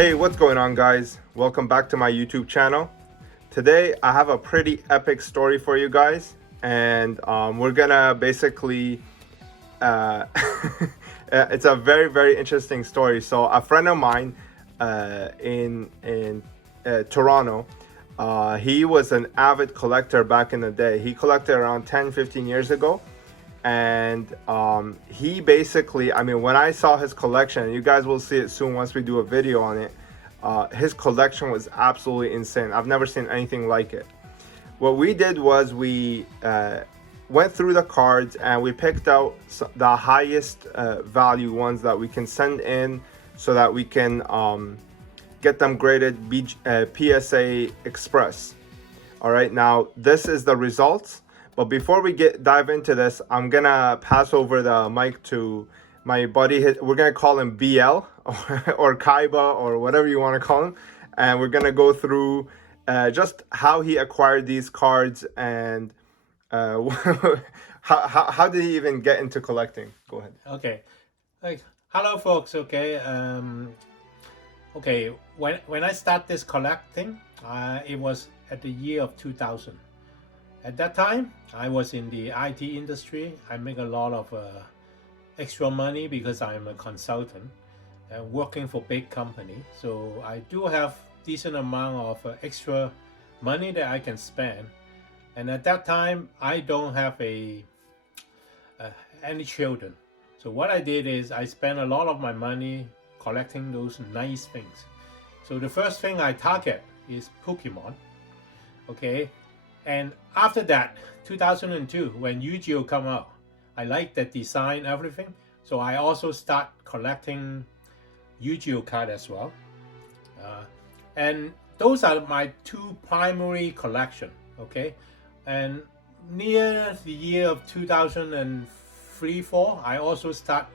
Hey, what's going on, guys? Welcome back to my YouTube channel. Today I have a pretty epic story for you guys, and we're gonna basically it's a very interesting story. So a friend of mine in Toronto, he was an avid collector back in the day. He collected around 10-15 years ago, and he basically, I mean, when I saw his collection, you guys will see it soon once we do a video on it, his collection was absolutely insane. I've never seen anything like it. What we did was we went through the cards and we picked out the highest value ones that we can send in so that we can get them graded PSA Express. All right, now this is the results. But before we dive into this, I'm gonna pass over the mic to my buddy. We're gonna call him BL or Kaiba or whatever you want to call him, and we're gonna go through just how he acquired these cards and how did he even get into collecting. Go ahead. Okay, hello folks. Okay, when I started this collecting, it was at the year of 2000. At that time, I was in the IT industry. I make a lot of extra money because I'm a consultant and working for big company. So I do have decent amount of extra money that I can spend. And at that time, I don't have any children. So what I did is I spent a lot of my money collecting those nice things. So the first thing I target is Pokemon. Okay. And after that, 2002, when Yu-Gi-Oh come out, I like the design, everything. So I also start collecting Yu-Gi-Oh card as well. And those are my two primary collection, okay? And near the year of 2003-04, I also start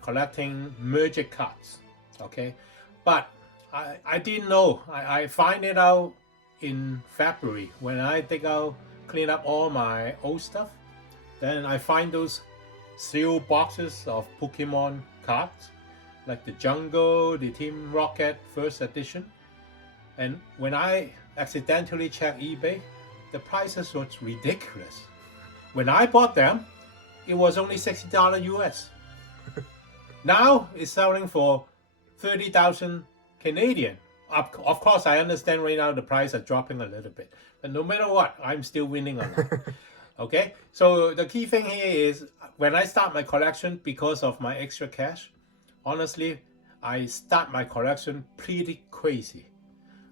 collecting Magic cards, okay? But I didn't know, I find it out in February when I clean up all my old stuff. Then I find those sealed boxes of Pokemon cards, like the Jungle, the Team Rocket first edition. And when I accidentally check eBay, the prices was ridiculous. When I bought them, it was only $60 US. Now it's selling for 30,000 Canadian. Of course, I understand right now the price are dropping a little bit, but no matter what, I'm still winning on that. Okay, so the key thing here is when I start my collection, because of my extra cash, honestly, I start my collection pretty crazy.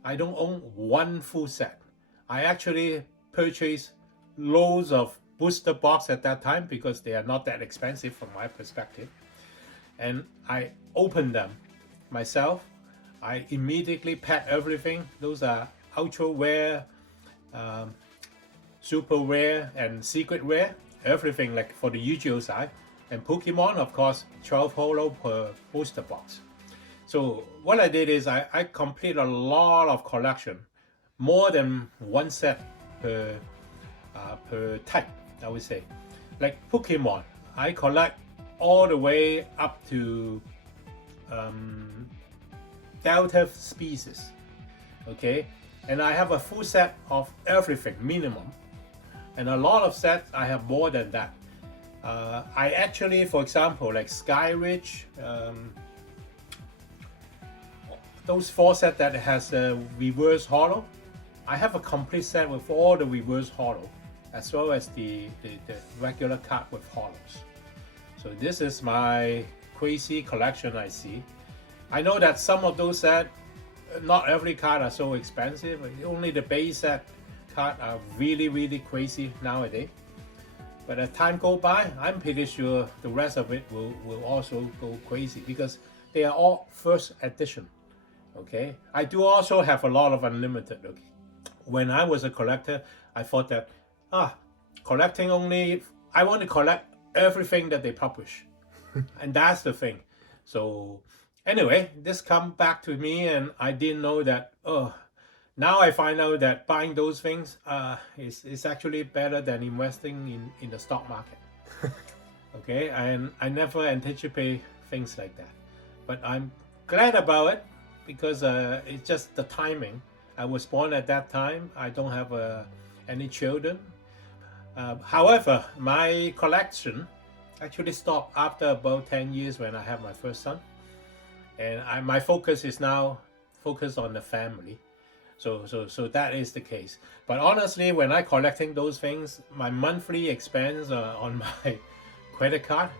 I don't own one full set. I actually purchase loads of booster box at that time because they are not that expensive from my perspective, and I open them myself. I immediately pack everything. Those are ultra rare, super rare, and secret rare. Everything, like for the Yu-Gi-Oh side. And Pokemon, of course, 12 holo per booster box. So what I did is I complete a lot of collection, more than one set per type, I would say. Like Pokemon, I collect all the way up to Delta species, okay? And I have a full set of everything, minimum. And a lot of sets, I have more than that. I actually, for example, like Sky Ridge, those 4 sets that has a reverse holo, I have a complete set with all the reverse holo, as well as the regular card with holos. So this is my crazy collection I see. I know that some of those sets, not every card are so expensive. Only the base set card are really crazy nowadays. But as time goes by, I'm pretty sure the rest of it will also go crazy because they are all first edition. Okay, I do also have a lot of unlimited. Okay, when I was a collector, I thought that collecting only, I want to collect everything that they publish, and that's the thing. So anyway, this come back to me, and I didn't know that. Now I find out that buying those things is actually better than investing in the stock market. Okay, and I never anticipate things like that, but I'm glad about it. because it's just the timing. I was born at that time. I don't have any children. However, my collection actually stopped after about 10 years when I have my first son. And my focus is now focused on the family. So that is the case. But honestly, when I collecting those things, my monthly expense on my credit card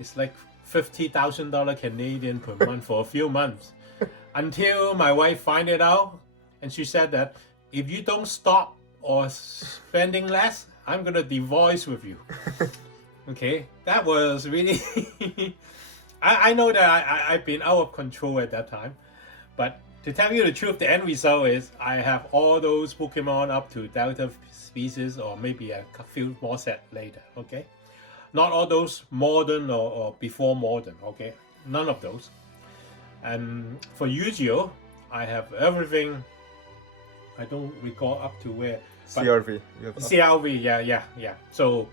is like $50,000 Canadian per month for a few months. Until my wife find it out, and she said that if you don't stop or spending less, I'm gonna divorce with you. Okay, that was really I know that I've been out of control at that time, but to tell you the truth, the end result is I have all those Pokemon up to Delta species, or maybe a few more set later. Okay, not all those modern or before modern. Okay, none of those. And for Yu-Gi-Oh, I have everything. I don't recall up to where. CRV. CRV, yeah. So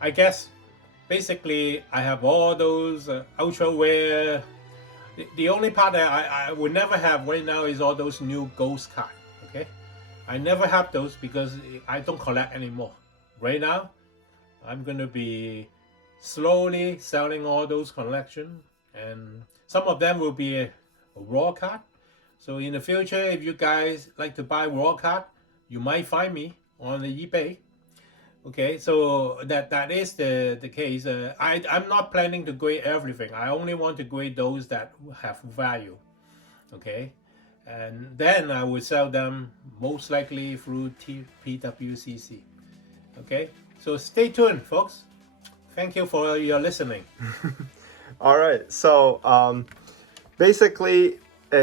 I guess basically I have all those ultra rare. The only part that I would never have right now is all those new ghost cards. Okay, I never have those because I don't collect anymore. Right now, I'm gonna be slowly selling all those collection, and some of them will be a raw card. So in the future, if you guys like to buy raw card, you might find me on the eBay. Okay, so that is the case. I'm not planning to grade everything. I only want to grade those that have value. Okay, and then I will sell them most likely through PWCC. Okay, so stay tuned, folks. Thank you for your listening. All right, so basically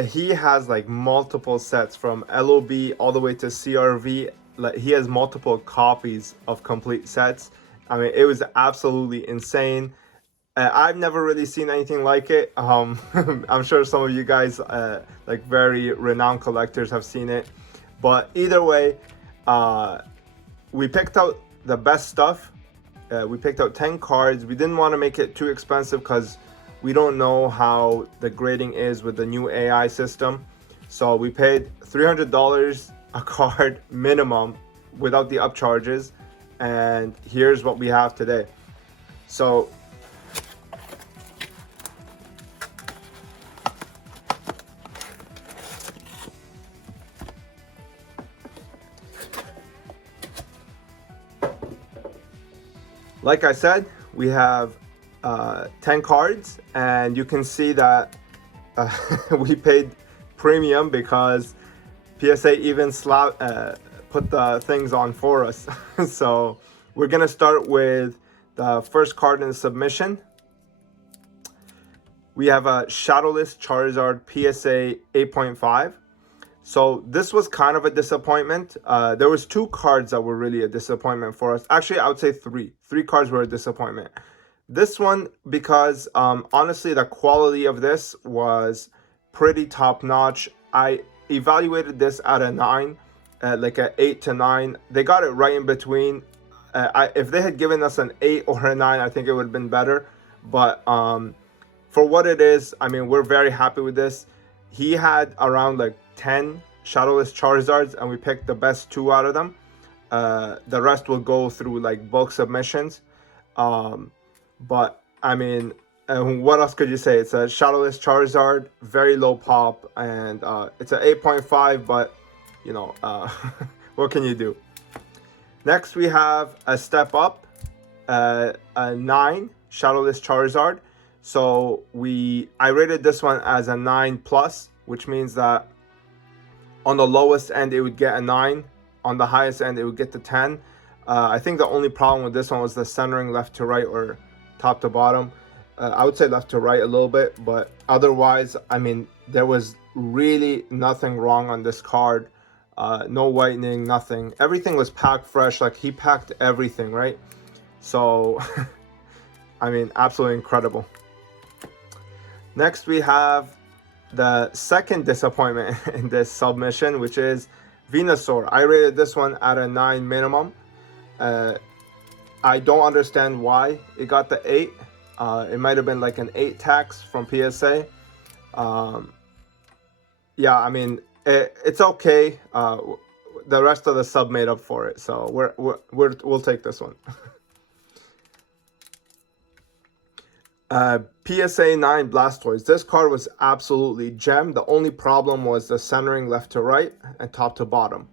he has like multiple sets from LOB all the way to CRV. Like, he has multiple copies of complete sets. I mean, it was absolutely insane. I've never really seen anything like it. I'm sure some of you guys, like very renowned collectors, have seen it. But either way, we picked out the best stuff. We picked out 10 cards. We didn't want to make it too expensive because we don't know how the grading is with the new AI system. So we paid $300 a card minimum without the upcharges, and here's what we have today. So like I said, we have 10 cards, and you can see that we paid premium because PSA even put the things on for us. So we're gonna start with the first card in the submission. We have a Shadowless Charizard PSA 8.5. So this was kind of a disappointment. There was 2 cards that were really a disappointment for us. Actually, I would say 3. 3 cards were a disappointment. This one, because honestly, the quality of this was pretty top notch. I evaluated this at a 9, like an 8 to 9. They got it right in between. If they had given us an 8 or a 9, I think it would have been better. But for what it is, I mean, we're very happy with this. He had around like 10 Shadowless Charizards, and we picked the best 2 out of them. The rest will go through like bulk submissions. But I mean, what else could you say? It's a Shadowless Charizard, very low pop, and it's an 8.5, but you know, what can you do? Next, we have a step up, a 9 Shadowless Charizard. So I rated this one as a 9+, which means that on the lowest end it would get a 9, on the highest end it would get to 10. I think the only problem with this one was the centering left to right or top to bottom. I would say left to right a little bit, but otherwise, I mean, there was really nothing wrong on this card. No whitening, nothing. Everything was packed fresh. Like, he packed everything, right? So, I mean, absolutely incredible. Next, we have the second disappointment in this submission, which is Venusaur. I rated this one at a 9 minimum. I don't understand why it got the 8. It might have been like an 8 tax from PSA. yeah, I mean, it's okay. The rest of the sub made up for it, so we'll take this one. Psa9 Blastoise. This card was absolutely gem. The only problem was the centering left to right and top to bottom.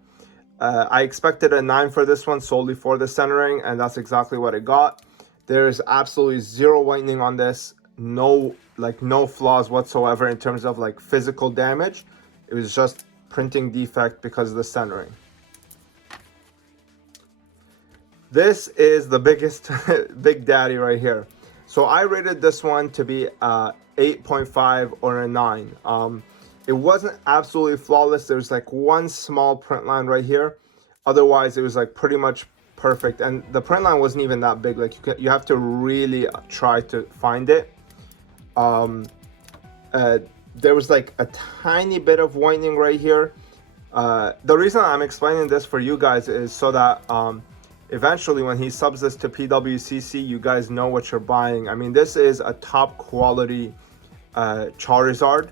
I expected a 9 for this one solely for the centering, and that's exactly what I got. There is absolutely zero whitening on this. No flaws whatsoever in terms of like physical damage. It was just printing defect because of the centering. This is the biggest big daddy right here. So I rated this one to be a 8.5 or a 9. It wasn't absolutely flawless. There's like one small print line right here. Otherwise, it was like pretty much perfect. And the print line wasn't even that big. Like you have to really try to find it. There was like a tiny bit of whitening right here. The reason I'm explaining this for you guys is so that eventually when he subs this to PWCC, you guys know what you're buying. I mean, this is a top quality Charizard.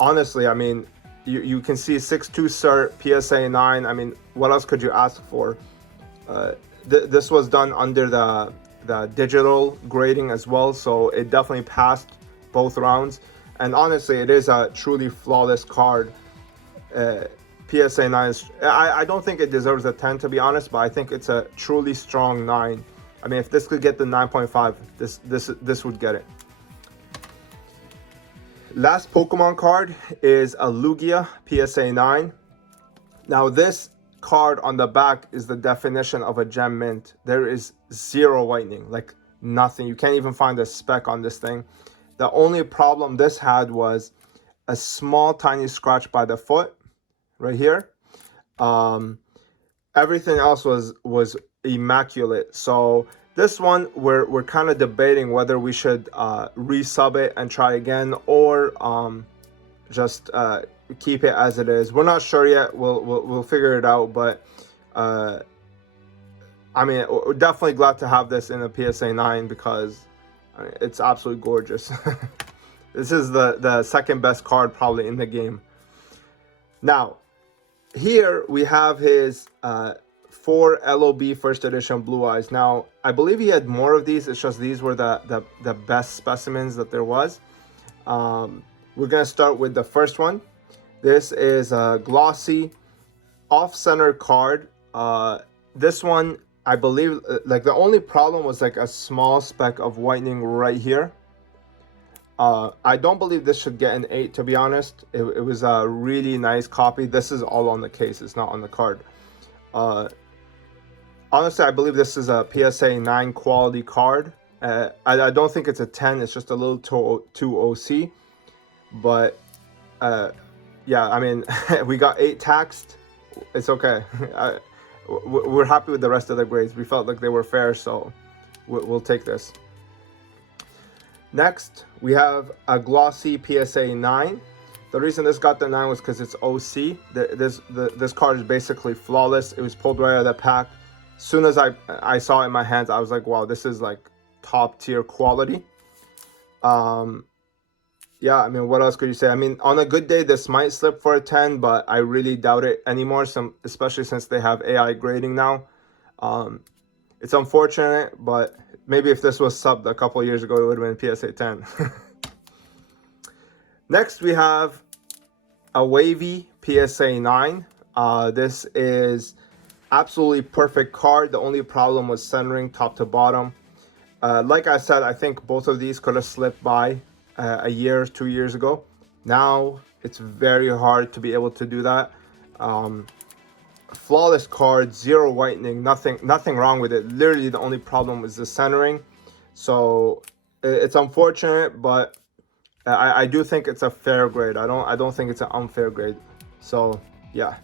Honestly, I mean, you can see 6.2 cert, Psa9. I mean, what else could you ask for? This was done under the digital grading as well, so it definitely passed both rounds. And honestly, it is a truly flawless card. Psa9 is, I don't think it deserves a 10 to be honest, but I think it's a truly strong 9. I mean, if this could get the 9.5, this would get it. Last Pokemon card is a Lugia Psa9. Now this card on the back is the definition of a gem mint. There is zero whitening, like nothing. You can't even find a speck on this thing. The only problem this had was a small tiny scratch by the foot right here. Everything else was immaculate. So this one we're kind of debating whether we should resub it and try again, or just keep it as it is. We're not sure yet. We'll figure it out, but I mean, we're definitely glad to have this in a Psa9 because I mean, it's absolutely gorgeous. This is the second best card probably in the game. Now, here we have his 4 LOB first edition Blue Eyes. Now, I believe he had more of these. It's just these were the best specimens that there was. We're going to start with the first one. This is a glossy off-center card. This one, I believe, like the only problem was like a small speck of whitening right here. I don't believe this should get an 8, to be honest. It was a really nice copy. This is all on the case. It's not on the card. Honestly, I believe this is a Psa9 quality card. I don't think it's a 10. It's just a little too OC. But yeah, I mean, we got 8 taxed. It's okay. We're happy with the rest of the grades. We felt like they were fair, so we'll take this. Next, we have a glossy Psa9. The reason this got the 9 was because it's OC. This card is basically flawless. It was pulled right out of the pack. As soon as I saw it in my hands, I was like, wow, this is like top tier quality. Yeah, I mean, what else could you say? I mean, on a good day, this might slip for a 10, but I really doubt it anymore, especially since they have AI grading now. It's unfortunate, but maybe if this was subbed a couple of years ago, it would have been PSA 10. Next, we have a wavy Psa9. This is absolutely perfect card. The only problem was centering top to bottom. Like I said, I think both of these could have slipped by a year, 2 years ago. Now, it's very hard to be able to do that. Flawless card, zero whitening, nothing wrong with it. Literally, the only problem was the centering. So it's unfortunate, but I do think it's a fair grade. I don't think it's an unfair grade. So yeah.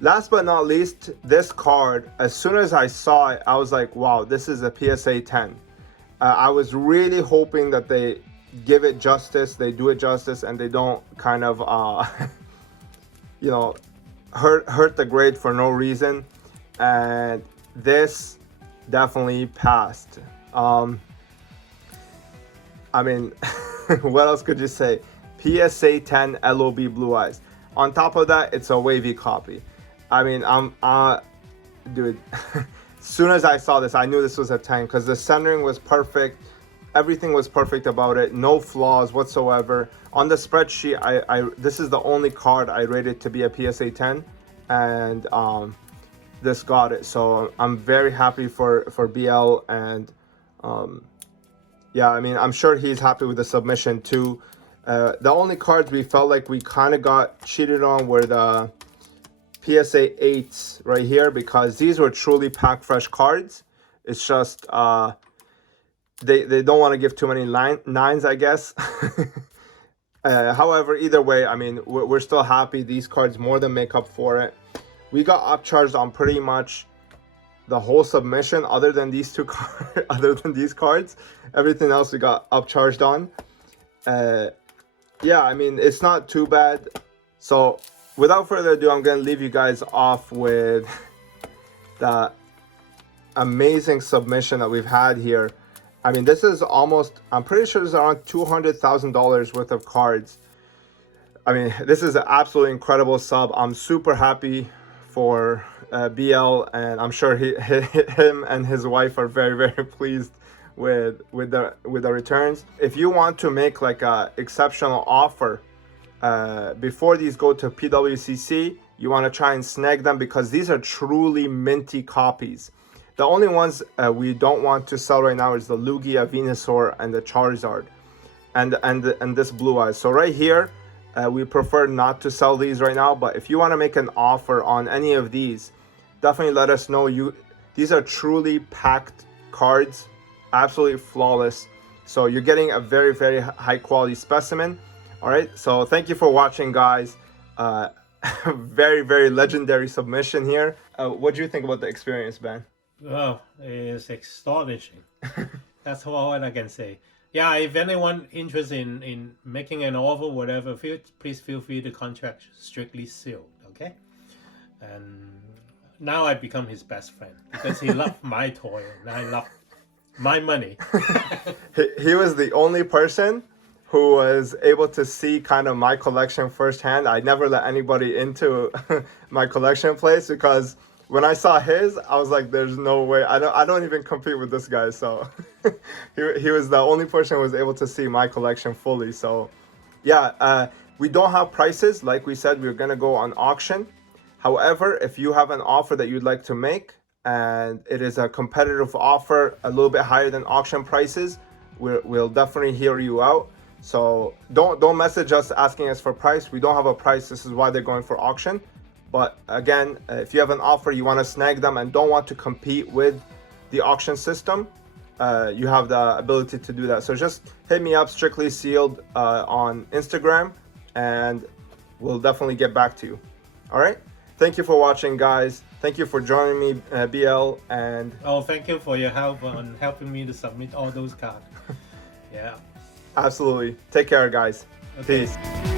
Last but not least, this card, as soon as I saw it, I was like, wow, this is a PSA 10. I was really hoping that they give it justice, they do it justice, and they don't kind of, you know, hurt the grade for no reason. And this definitely passed. I mean, what else could you say? PSA 10 LOB Blue Eyes. On top of that, it's a wavy copy. I mean, dude, as soon as I saw this, I knew this was a 10 because the centering was perfect. Everything was perfect about it. No flaws whatsoever. On the spreadsheet, this is the only card I rated to be a PSA 10, and this got it. So I'm very happy for BL, and yeah, I mean, I'm sure he's happy with the submission too. The only cards we felt like we kind of got cheated on were the PSA 8s right here, because these were truly pack fresh cards. It's just they don't want to give too many nines, I guess. However, either way, I mean, we're still happy. These cards more than make up for it. We got upcharged on pretty much the whole submission, other than these two cards. Other than these cards, everything else we got upcharged on. Yeah, I mean, it's not too bad. So without further ado, I'm gonna leave you guys off with the amazing submission that we've had here. I mean, this is almost, I'm pretty sure it's around $200,000 worth of cards. I mean, this is an absolutely incredible sub. I'm super happy for BL, and I'm sure him and his wife are very, very pleased with the returns. If you want to make like a exceptional offer before these go to PWCC, you want to try and snag them, because these are truly minty copies. The only ones we don't want to sell right now is the Lugia, Venusaur, and the Charizard, and this Blue Eyes. So right here, we prefer not to sell these right now. But if you want to make an offer on any of these, definitely let us know. These are truly packed cards, absolutely flawless. So you're getting a very, very high quality specimen. All right. So thank you for watching, guys. Very, very legendary submission here. What do you think about the experience, Ben? Well, it's astonishing. That's all I can say. Yeah, if anyone interested in making an offer, whatever, please feel free to contact Strictly Sealed, okay? And now I become his best friend, because he loved my toy and I love my money. He was the only person who was able to see kind of my collection firsthand. I never let anybody into my collection place, because when I saw his, I was like, there's no way. I don't even compete with this guy. So he was the only person who was able to see my collection fully. So yeah, we don't have prices. Like we said, we're going to go on auction. However, if you have an offer that you'd like to make, and it is a competitive offer, a little bit higher than auction prices, we'll definitely hear you out. So don't message us asking us for price. We don't have a price. This is why they're going for auction. But again, if you have an offer, you want to snag them and don't want to compete with the auction system, you have the ability to do that. So just hit me up, Strictly Sealed, on Instagram, and we'll definitely get back to you. All right. Thank you for watching, guys. Thank you for joining me, BL. And thank you for your help on helping me to submit all those cards. Yeah. Absolutely. Take care, guys. Okay. Peace.